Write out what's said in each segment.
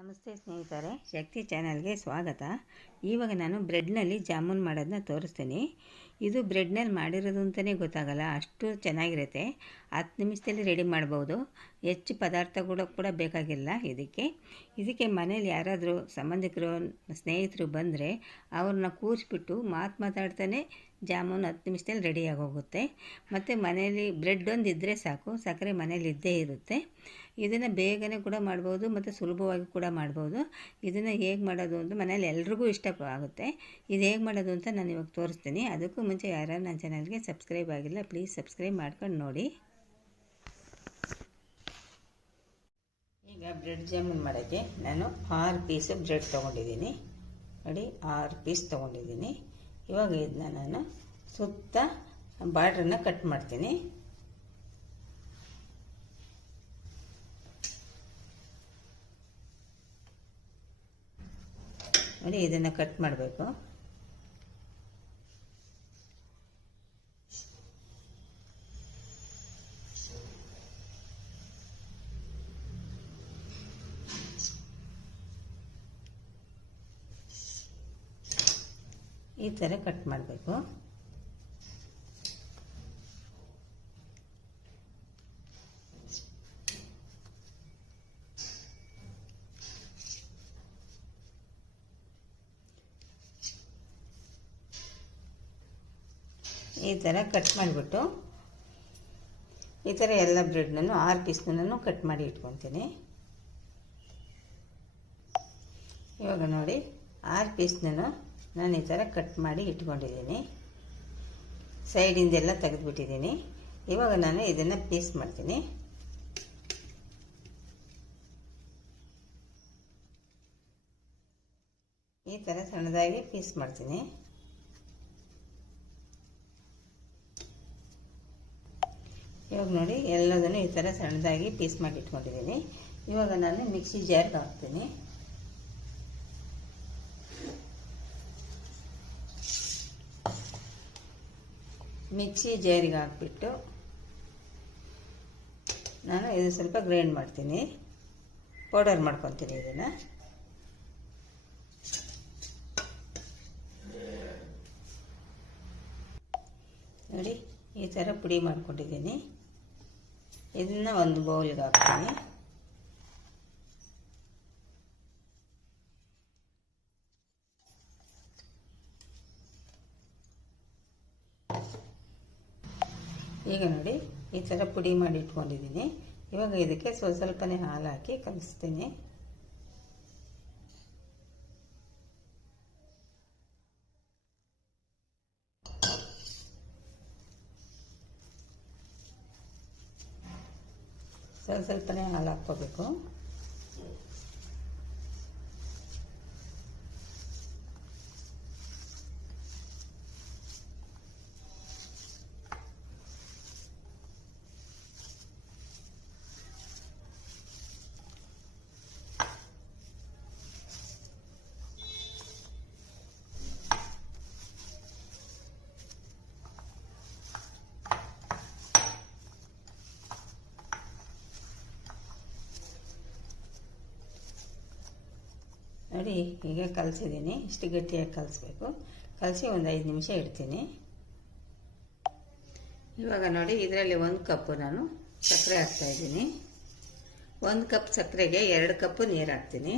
ನಮಸ್ತೆ ಸ್ನೇಹಿತರೆ, ಶಕ್ತಿ ಚಾನಲ್ಗೆ ಸ್ವಾಗತ. ಇವಾಗ ನಾನು ಬ್ರೆಡ್ನಲ್ಲಿ ಜಾಮೂನ್ ಮಾಡೋದನ್ನ ತೋರಿಸ್ತೀನಿ. ಇದು ಬ್ರೆಡ್ನಲ್ಲಿ ಮಾಡಿರೋದು ಅಂತಲೇ ಗೊತ್ತಾಗಲ್ಲ, ಅಷ್ಟು ಚೆನ್ನಾಗಿರುತ್ತೆ. 10 ನಿಮಿಷದಲ್ಲಿ ರೆಡಿ ಮಾಡ್ಬೋದು. ಹೆಚ್ಚು ಪದಾರ್ಥಗಳು ಕೂಡ ಬೇಕಾಗಿಲ್ಲ. ಇದಕ್ಕೆ ಮನೇಲಿ ಯಾರಾದರೂ ಸಂಬಂಧಿಕರು ಸ್ನೇಹಿತರು ಬಂದರೆ ಅವ್ರನ್ನ ಕೂರಿಸ್ಬಿಟ್ಟು ಮಾತಾಡ್ತಾನೆ ಜಾಮೂನ್ 10 ನಿಮಿಷದಲ್ಲಿ ರೆಡಿ ಆಗೋಗುತ್ತೆ. ಮತ್ತು ಮನೇಲಿ ಬ್ರೆಡ್ ಒಂದು ಇದ್ದರೆ ಸಾಕು, ಸಕ್ಕರೆ ಮನೇಲಿ ಇದ್ದೇ ಇರುತ್ತೆ. ಇದನ್ನು ಬೇಗನೆ ಕೂಡ ಮಾಡ್ಬೋದು ಮತ್ತು ಸುಲಭವಾಗಿ ಕೂಡ ಮಾಡ್ಬೋದು. ಇದನ್ನು ಹೇಗೆ ಮಾಡೋದು ಅಂತ ಮನೇಲಿ ಎಲ್ರಿಗೂ ಇಷ್ಟ ಆಗುತ್ತೆ. ಇದು ಹೇಗೆ ಮಾಡೋದು ಅಂತ ನಾನು ಇವಾಗ ತೋರಿಸ್ತೀನಿ. ಅದಕ್ಕೂ ಮುಂಚೆ ಯಾರು ನನ್ನ ಚಾನಲ್ಗೆ ಸಬ್ಸ್ಕ್ರೈಬ್ ಆಗಿಲ್ಲ, ಪ್ಲೀಸ್ ಸಬ್ಸ್ಕ್ರೈಬ್ ಮಾಡ್ಕೊಂಡು ನೋಡಿ. ಈಗ ಬ್ರೆಡ್ ಜಾಮೂನ್ ಮಾಡೋಕ್ಕೆ ನಾನು 6 ಪೀಸು ಬ್ರೆಡ್ ತೊಗೊಂಡಿದ್ದೀನಿ. ನೋಡಿ, 6 ಪೀಸ್ ತೊಗೊಂಡಿದ್ದೀನಿ. ಇವಾಗ ಇದನ್ನ ನಾನು ಸುತ್ತ ಬಾರ್ಡ್ರನ್ನ ಕಟ್ ಮಾಡ್ತೀನಿ. ನೋಡಿ, ಇದನ್ನು ಕಟ್ ಮಾಡಬೇಕು. ಈ ಥರ ಕಟ್ ಮಾಡಬೇಕು. ಈ ಥರ ಕಟ್ ಮಾಡಿಬಿಟ್ಟು ಈ ಥರ ಎಲ್ಲ ಬ್ರೆಡ್ನೂ 6 ಪೀಸ್ನೂ ಕಟ್ ಮಾಡಿ ಇಟ್ಕೊತೀನಿ. ಇವಾಗ ನೋಡಿ, 6 ಪೀಸ್ನೂ ನಾನು ಈ ಥರ ಕಟ್ ಮಾಡಿ ಇಟ್ಕೊಂಡಿದ್ದೀನಿ. ಸೈಡಿಂದೆಲ್ಲ ತೆಗೆದುಬಿಟ್ಟಿದ್ದೀನಿ. ಇವಾಗ ನಾನು ಇದನ್ನು ಪೀಸ್ ಮಾಡ್ತೀನಿ. ಈ ಥರ ಸಣ್ಣದಾಗಿ ಪೀಸ್ ಮಾಡ್ತೀನಿ. ಇವಾಗ ನೋಡಿ, ಎಲ್ಲದನ್ನು ಈ ಥರ ಸಣ್ಣದಾಗಿ ಪೀಸ್ ಮಾಡಿ ಇಟ್ಕೊಂಡಿದ್ದೀನಿ. ಇವಾಗ ನಾನು ಮಿಕ್ಸಿ ಜಾರ್ಗೆ ಹಾಕ್ತೀನಿ. ಮಿಕ್ಸಿ ಜಾರಿಗೆ ಹಾಕ್ಬಿಟ್ಟು ನಾನು ಇದು ಸ್ವಲ್ಪ ಗ್ರೈಂಡ್ ಮಾಡ್ತೀನಿ, ಪೌಡರ್ ಮಾಡ್ಕೊತೀನಿ. ಇದನ್ನು ನೋಡಿ, ಈ ಥರ ಪುಡಿ ಮಾಡ್ಕೊಂಡಿದ್ದೀನಿ. ಇದನ್ನು ಒಂದು ಬೌಲ್ಗೆ ಹಾಕ್ತೀನಿ. ಈಗ ನೋಡಿ, ಈ ಥರ ಪುಡಿ ಮಾಡಿ ಇಟ್ಕೊಂಡಿದ್ದೀನಿ. ಇವಾಗ ಇದಕ್ಕೆ ಸ್ವಲ್ಪನೇ ಹಾಲು ಹಾಕಿ ಕಲಿಸ್ತೀನಿ. ಸ್ವಲ್ಪನೇ ಹಾಲು ಹಾಕ್ಕೋಬೇಕು. ನೋಡಿ, ಈಗ ಕಲಸಿದ್ದೀನಿ. ಇಷ್ಟು ಗಟ್ಟಿಯಾಗಿ ಕಲಿಸ್ಬೇಕು. ಕಲಸಿ ಒಂದು 5 ನಿಮಿಷ ಇಡ್ತೀನಿ. ಇವಾಗ ನೋಡಿ, ಇದರಲ್ಲಿ 1 ಕಪ್ಪು ನಾನು ಸಕ್ಕರೆ ಹಾಕ್ತಾಯಿದ್ದೀನಿ. 1 ಕಪ್ ಸಕ್ಕರೆಗೆ 2 ಕಪ್ಪು ನೀರು ಹಾಕ್ತೀನಿ.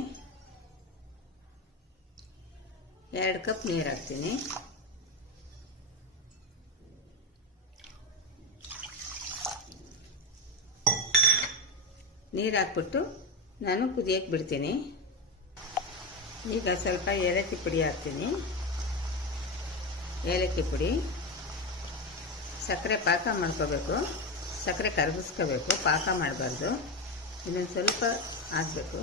2 ಕಪ್ ನೀರು ಹಾಕ್ತೀನಿ. ನೀರು ಹಾಕ್ಬಿಟ್ಟು ನಾನು ಕುದಿಯಕ್ಕೆ ಬಿಡ್ತೀನಿ. ಈಗ ಸ್ವಲ್ಪ ಏಲಕ್ಕಿ ಪುಡಿ ಹಾಕ್ತೀನಿ. ಏಲಕ್ಕಿ ಪುಡಿ, ಸಕ್ಕರೆ ಪಾಕ ಮಾಡ್ಕೋಬೇಕು. ಸಕ್ಕರೆ ಕರಗಿಸ್ಕೋಬೇಕು, ಪಾಕ ಮಾಡಬಾರ್ದು. ಇದನ್ನು ಸ್ವಲ್ಪ ಹಾಕಬೇಕು,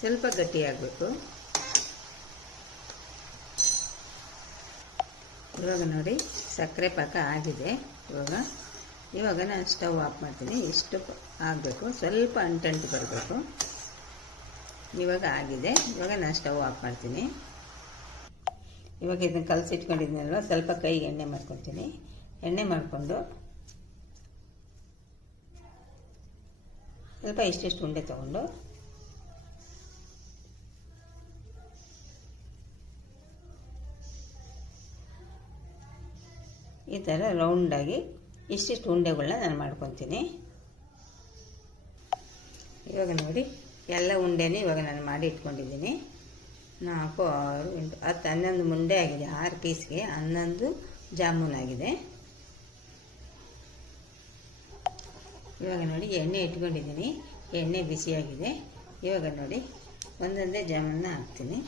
ಸ್ವಲ್ಪ ಗಟ್ಟಿ ಆಗಬೇಕು. ಇವಾಗ ನೋಡಿ, ಸಕ್ಕರೆ ಪಾಕ ಆಗಿದೆ. ಇವಾಗ ನಾನು ಸ್ಟವ್ ಆಫ್ ಮಾಡ್ತೀನಿ. ಇಷ್ಟು ಆಗಬೇಕು, ಸ್ವಲ್ಪ ಅಂಟಂಟು ಬರಬೇಕು. ಇವಾಗ ಆಗಿದೆ. ಇವಾಗ ನಾನು ಸ್ಟವ್ ಆಫ್ ಮಾಡ್ತೀನಿ. ಇವಾಗ ಇದನ್ನು ಕಲಸಿಟ್ಕೊಂಡಿದ್ದೀನಲ್ವ, ಸ್ವಲ್ಪ ಕೈಗೆ ಎಣ್ಣೆ ಮಾಡ್ಕೊತೀನಿ. ಎಣ್ಣೆ ಮಾಡಿಕೊಂಡು ಸ್ವಲ್ಪ ಇಷ್ಟಿಷ್ಟು ಉಂಡೆ ತೊಗೊಂಡು ಈ ಥರ ರೌಂಡಾಗಿ ಇಷ್ಟಿಷ್ಟು ಉಂಡೆಗಳನ್ನ ನಾನು ಮಾಡ್ಕೊತೀನಿ. ಇವಾಗ ನೋಡಿ ಎಲ್ಲ ಉಂಡೆನೂ ಇವಾಗ ನಾನು ಮಾಡಿ ಇಟ್ಕೊಂಡಿದ್ದೀನಿ. 4, 6, 8, 10, 11 ಉಂಡೆ ಆಗಿದೆ. 6 ಪೀಸ್ಗೆ 11 ಜಾಮೂನ್ ಆಗಿದೆ. ಇವಾಗ ನೋಡಿ ಎಣ್ಣೆ ಇಟ್ಕೊಂಡಿದ್ದೀನಿ, ಎಣ್ಣೆ ಬಿಸಿಯಾಗಿದೆ. ಇವಾಗ ನೋಡಿ ಒಂದೊಂದೇ ಜಾಮೂನ್ನ ಹಾಕ್ತೀನಿ.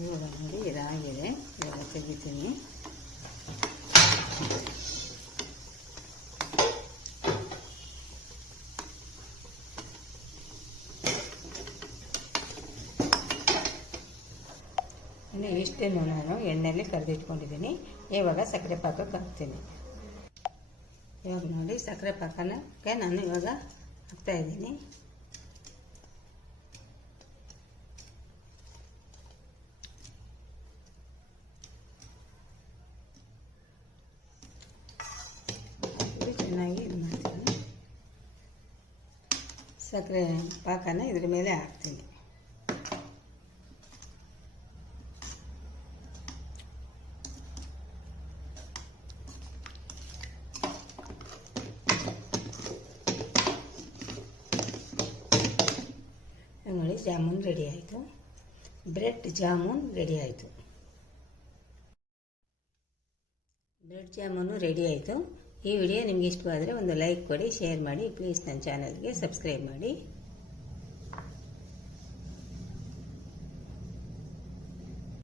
ಇವಾಗ ನೋಡಿ ಇದಾಗಿದೆ. ಇವಾಗ ತೆಗಿತೀನಿ. ಇನ್ನು ಇಷ್ಟನ್ನು ನಾನು ಎಣ್ಣೆಯಲ್ಲಿ ಕರೆದಿಟ್ಕೊಂಡಿದ್ದೀನಿ. ಇವಾಗ ಸಕ್ಕರೆ ಪಾಕಕ್ಕೆ ಹಾಕ್ತೀನಿ. ಇವಾಗ ನೋಡಿ ಸಕ್ಕರೆ ಪಾಕಕ್ಕೆ ನಾನು ಇವಾಗ ಹಾಕ್ತಾಯಿದ್ದೀನಿ. ಚೆನ್ನಾಗಿ ಇದು ಮಾಡ್ತೀನಿ. ಸಕ್ಕರೆ ಪಾಕನ ಇದ್ರ ಮೇಲೆ ಹಾಕ್ತೀನಿ. ನೋಡಿ ಜಾಮೂನ್ ರೆಡಿ ಆಯಿತು. ಬ್ರೆಡ್ ಜಾಮೂನ್ ರೆಡಿ ಆಯಿತು. ಬ್ರೆಡ್ ಜಾಮೂನು ರೆಡಿ ಆಯಿತು. ಈ ವಿಡಿಯೋ ನಿಮಗೆ ಇಷ್ಟವಾದರೆ ಒಂದು ಲೈಕ್ ಕೊಡಿ, ಶೇರ್ ಮಾಡಿ, ಪ್ಲೀಸ್ ನನ್ನ ಚಾನಲ್ಗೆ ಸಬ್ಸ್ಕ್ರೈಬ್ ಮಾಡಿ.